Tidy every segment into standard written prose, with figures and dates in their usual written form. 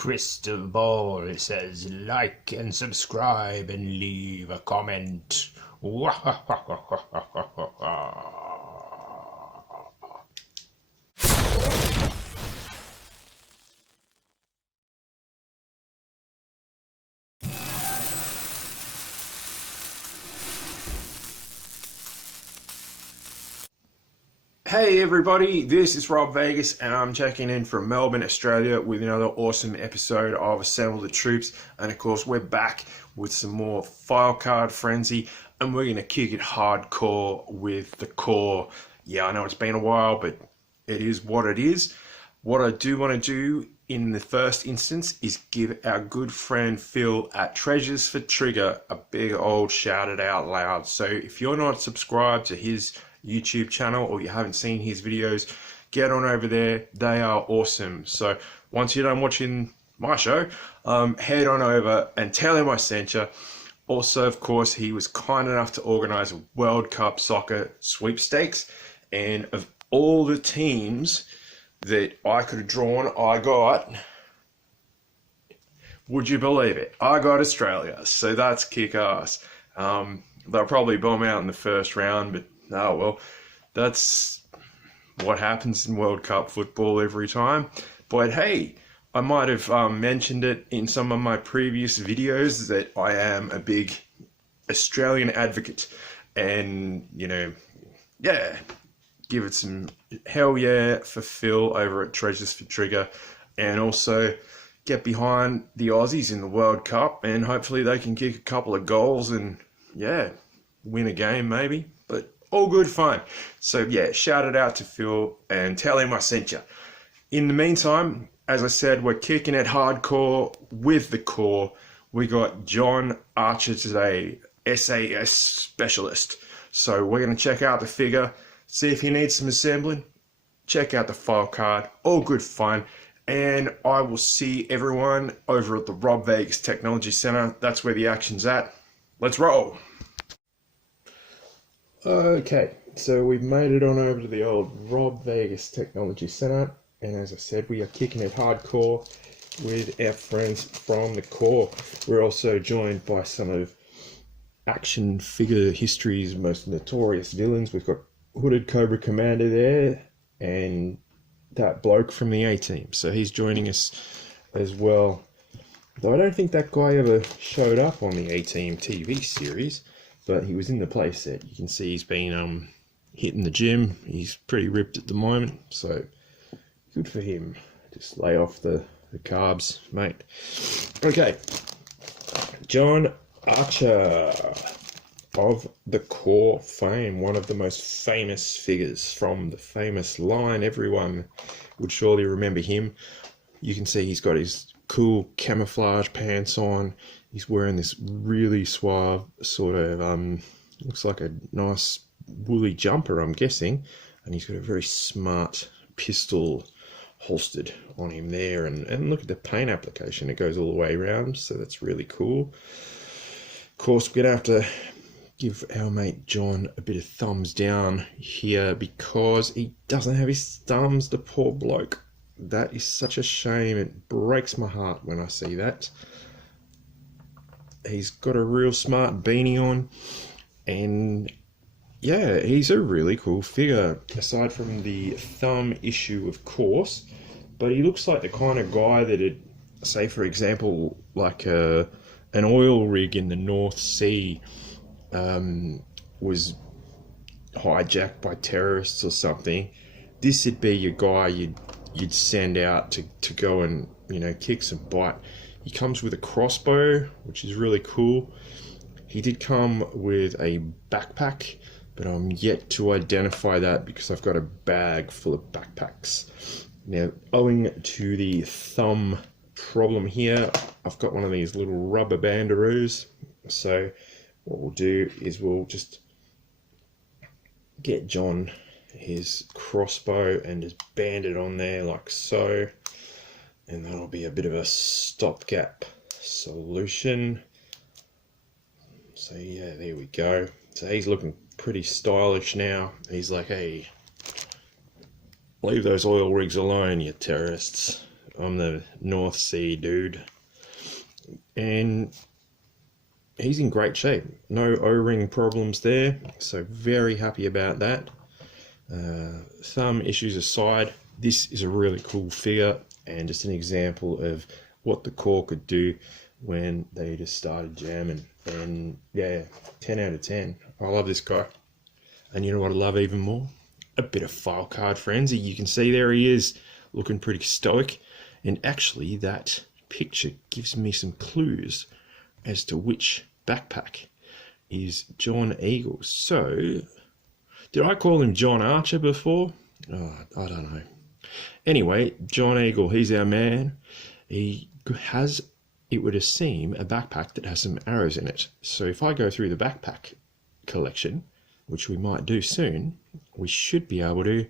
Crystal Ball says like and subscribe and leave a comment. Hey everybody, this is Rob Vegas and I'm checking in from Melbourne, Australia with another awesome episode of Assemble the Troops. And of course we're back with some more File Card Frenzy and we're going to kick it hardcore with the core. Yeah, I know it's been a while, but it is what it is. What I do want to do in the first instance is give our good friend Phil at Treasures for Trigger a big old shout it out loud. So if you're not subscribed to his YouTube channel or you haven't seen his videos, get on over there. They are awesome. So once you're done watching my show, head on over and tell him I sent you. Also, of course, he was kind enough to organize a World Cup soccer sweepstakes, and of all the teams that I could have drawn, I got, would you believe it, I got Australia. So that's kick-ass. They'll probably bomb out in the first round, but oh well, that's what happens in World Cup football every time. But hey, I might have mentioned it in some of my previous videos that I am a big Australian advocate, and you know, yeah, give it some hell yeah for Phil over at Treasures for Trigger, and also get behind the Aussies in the World Cup, and hopefully they can kick a couple of goals and yeah, win a game maybe. But all good fun. So yeah, shout it out to Phil and tell him I sent you. In the meantime, as I said, we're kicking it hardcore with the core. We got John Archer today, SAS specialist. So we're going to check out the figure, see if he needs some assembling, check out the file card, all good fun. And I will see everyone over at the Rob Vegas Technology Center. That's where the action's at. Let's roll. Okay, so we've made it on over to the old Rob Vegas Technology Center, and as I said, we are kicking it hardcore with our friends from the core. We're also joined by some of action figure history's most notorious villains. We've got Hooded Cobra Commander there, and that bloke from the A-Team, so he's joining us as well. Though I don't think that guy ever showed up on the A-Team TV series, but he was in the playset. You can see he's been hitting the gym. He's pretty ripped at the moment, so good for him. Just lay off the carbs, mate. Okay, John Archer of the core fame, one of the most famous figures from the famous line. Everyone would surely remember him. You can see he's got his cool camouflage pants on. He's wearing this really suave sort of, looks like a nice woolly jumper, I'm guessing. And he's got a very smart pistol holstered on him there. And look at the paint application. It goes all the way around, so that's really cool. Of course, we're going to have to give our mate John a bit of thumbs down here because he doesn't have his thumbs, the poor bloke. That is such a shame. It breaks my heart when I see that. He's got a real smart beanie on, and yeah, he's a really cool figure, aside from the thumb issue, of course. But he looks like the kind of guy that'd, say for example, like an oil rig in the North Sea was hijacked by terrorists or something. This would be your guy you'd send out to go and, you know, kick some butt. He comes with a crossbow, which is really cool. He did come with a backpack, but I'm yet to identify that because I've got a bag full of backpacks. Now, owing to the thumb problem here, I've got one of these little rubber bandaroos. So what we'll do is we'll just get John his crossbow and just band it on there like so. And that'll be a bit of a stopgap solution. So yeah, there we go. So he's looking pretty stylish now. He's like, hey, leave those oil rigs alone, you terrorists. I'm the North Sea dude. And he's in great shape. No O-ring problems there, so very happy about that. Some issues aside, this is a really cool figure and just an example of what the core could do when they just started jamming. And yeah, 10 out of 10. I love this guy. And you know what I love even more? A bit of file card frenzy. You can see there he is, looking pretty stoic. And actually that picture gives me some clues as to which backpack is John Eagle's. So, did I call him John Archer before? Oh, I don't know. Anyway, John Eagle, he's our man. He has, it would seem, a backpack that has some arrows in it. So if I go through the backpack collection, which we might do soon, we should be able to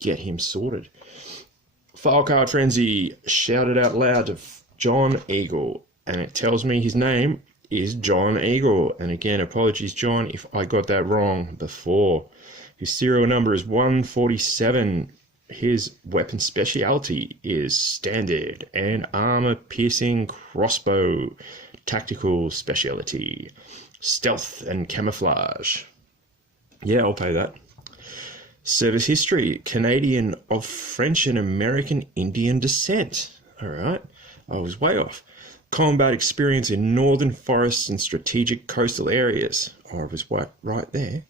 get him sorted. File card frenzy, shouted out loud to John Eagle, and it tells me his name is John Eagle. And again, apologies, John, if I got that wrong before. His serial number is 147. His weapon speciality is standard and armor-piercing crossbow. Tactical speciality, stealth and camouflage. Yeah, I'll pay that. Service history, Canadian of French and American Indian descent. All right, I was way off. Combat experience in northern forests and strategic coastal areas. I was right there.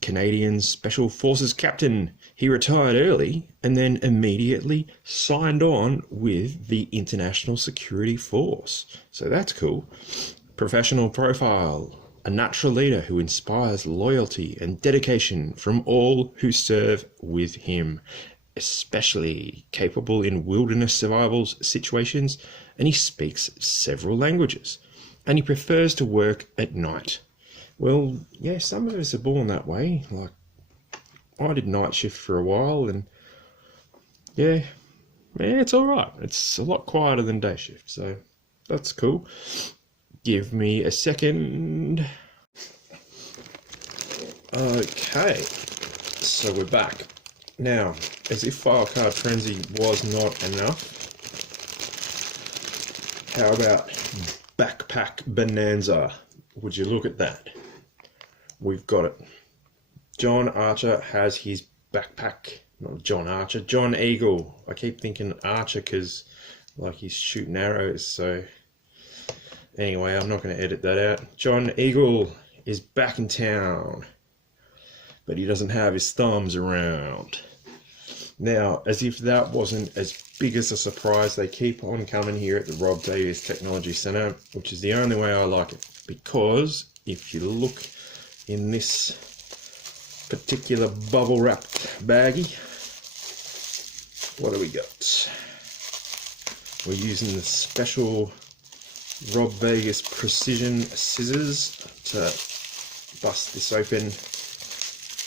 Canadian Special Forces captain. He retired early and then immediately signed on with the International Security Force. So that's cool. Professional profile. A natural leader who inspires loyalty and dedication from all who serve with him, especially capable in wilderness survival situations, and he speaks several languages, and he prefers to work at night. Well, yeah, some of us are born that way. Like, I did night shift for a while, and yeah, it's all right. It's a lot quieter than day shift, so that's cool. Give me a second. Okay, so we're back. Now, as if file card frenzy was not enough, how about backpack bonanza? Would you look at that? We've got it. John Archer has his backpack. Not John Archer, John Eagle. I keep thinking Archer because like he's shooting arrows, so anyway, I'm not going to edit that out. John Eagle is back in town, but he doesn't have his thumbs around. Now, as if that wasn't as big as a surprise, they keep on coming here at the Rob Davis Technology Centre, which is the only way I like it, because if you look in this particular bubble wrapped baggie, what do we got? We're using the special Rob Vegas precision scissors to bust this open,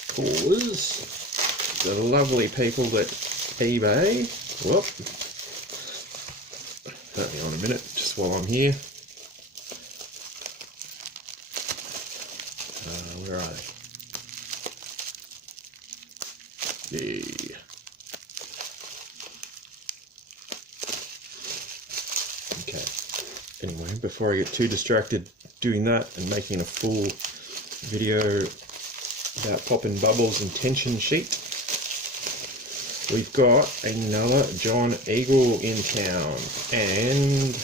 because the lovely people at eBay, whoop, hang on a minute, just while I'm here, where are they? Yeah. Okay, anyway, before I get too distracted doing that and making a full video about popping bubbles and tension sheet, we've got another John Eagle in town, and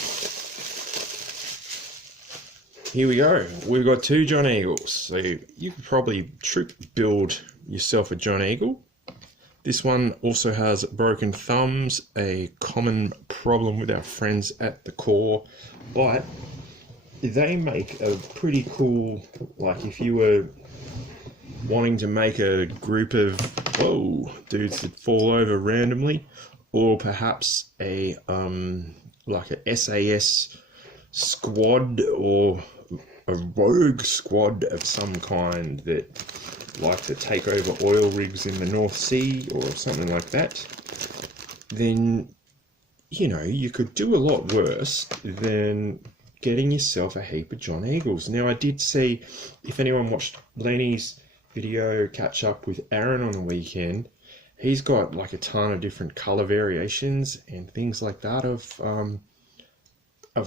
here we go. We've got two John Eagles, so you could probably troop build yourself a John Eagle. This one also has broken thumbs, a common problem with our friends at the core, but they make a pretty cool, like if you were wanting to make a group of dudes that fall over randomly, or perhaps a like a SAS squad or a rogue squad of some kind that like to take over oil rigs in the North Sea or something like that, then you know you could do a lot worse than getting yourself a heap of John Eagles. Now, I did see, if anyone watched Lenny's video catch up with Aaron on the weekend, he's got like a ton of different color variations and things like that of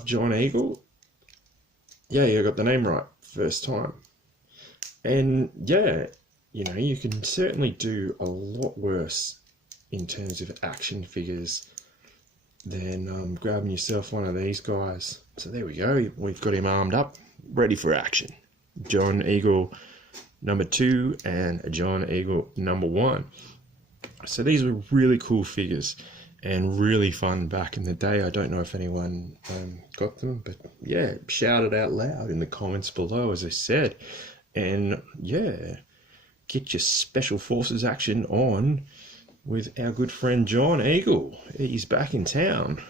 John Eagle. Yeah, you got the name right first time. And yeah, you know, you can certainly do a lot worse in terms of action figures than grabbing yourself one of these guys. So there we go, we've got him armed up, ready for action. John Eagle number 2 and John Eagle number 1. So these were really cool figures and really fun back in the day. I don't know if anyone got them, but yeah, shout it out loud in the comments below, as I said. And yeah, get your Special Forces action on with our good friend John Eagle. He's back in town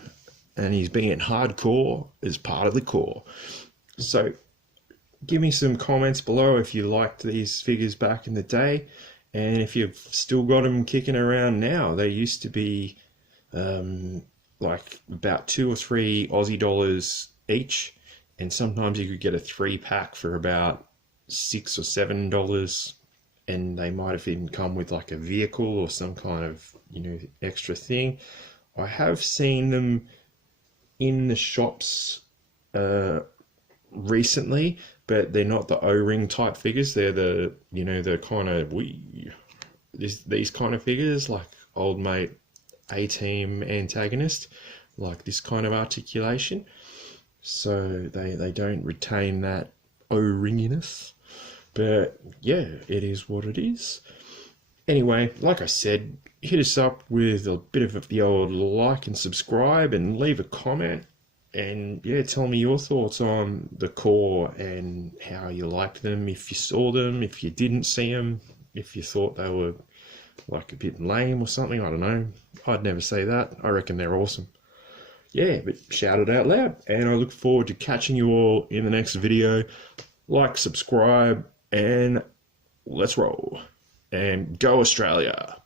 and he's being hardcore as part of the Corps. So give me some comments below if you liked these figures back in the day, and if you've still got them kicking around now. They used to be like about $2 or $3 Aussie dollars each, and sometimes you could get a 3-pack for about $6 or $7, and they might have even come with like a vehicle or some kind of, you know, extra thing. I have seen them in the shops recently, but they're not the O-ring type figures. They're the, you know, the kind of these kind of figures, like old mate A-Team antagonist, like this kind of articulation. So they don't retain that O-ringiness. But yeah, it is what it is. Anyway, like I said, hit us up with a bit of the old like and subscribe and leave a comment. And yeah, tell me your thoughts on the Corps and how you liked them, if you saw them, if you didn't see them, if you thought they were like a bit lame or something. I don't know. I'd never say that. I reckon they're awesome. Yeah, but shout it out loud. And I look forward to catching you all in the next video. Like, subscribe, and let's roll. And go Australia.